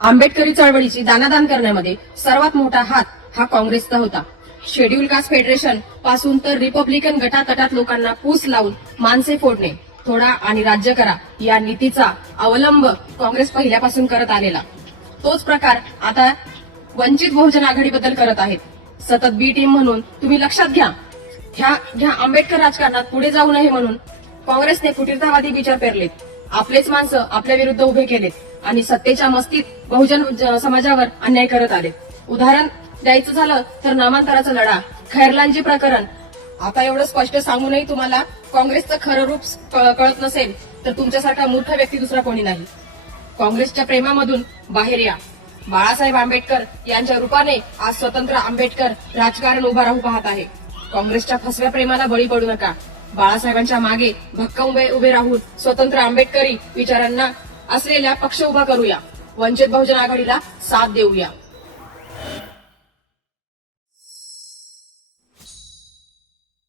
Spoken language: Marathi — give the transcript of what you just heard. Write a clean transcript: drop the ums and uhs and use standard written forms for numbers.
आंबेडकरी चळवळीची दानादान करण्यामध्ये सर्वात मोठा हात हा काँग्रेसचा होता. शेड्यूल कास्ट फेडरेशन पासून तर रिपब्लिकन गटातटात लोकांना पूस लावून माणसे फोडणे, थोडा आणि राज्य करा या नीतीचा अवलंब काँग्रेस पहिल्यापासून करत आलेला. तोच प्रकार आता वंचित बहुजन आघाडीबद्दल करत आहेत. सतत बी टीम म्हणून तुम्ही लक्षात घ्या. ह्या आंबेडकर राजकारणात पुढे जाऊ नये म्हणून काँग्रेसने फुटीरतावादी विचार पेरलेत. आपलेच माणसं आपल्या विरुद्ध उभे केलेत आणि सत्तेच्या मस्तीत बहुजन समाजावर अन्याय करत आले. उदाहरण द्यायचं झालं तर नामांतराचा लढा, खैरलांजी प्रकरण. आता एवढं स्पष्ट सांगूनही तुम्हाला काँग्रेसचं खरं रूप कळत नसेल तर तुमच्यासारखा मूर्ख व्यक्ती दुसरा कोणी नाही. काँग्रेसच्या प्रेमामधून बाहेर या. बाळासाहेब आंबेडकर यांच्या रूपाने आज स्वतंत्र आंबेडकर राजकारण उभा राहू पाहत आहे. काँग्रेसच्या फसव्या प्रेमाला बळी पडू नका. बाळासाहेबांच्या मागे भक्कम उभे राहून स्वतंत्र आंबेडकरी विचारांना असलेला पक्ष उभा करूया. वंचित बहुजन आघाडीला साथ देऊया.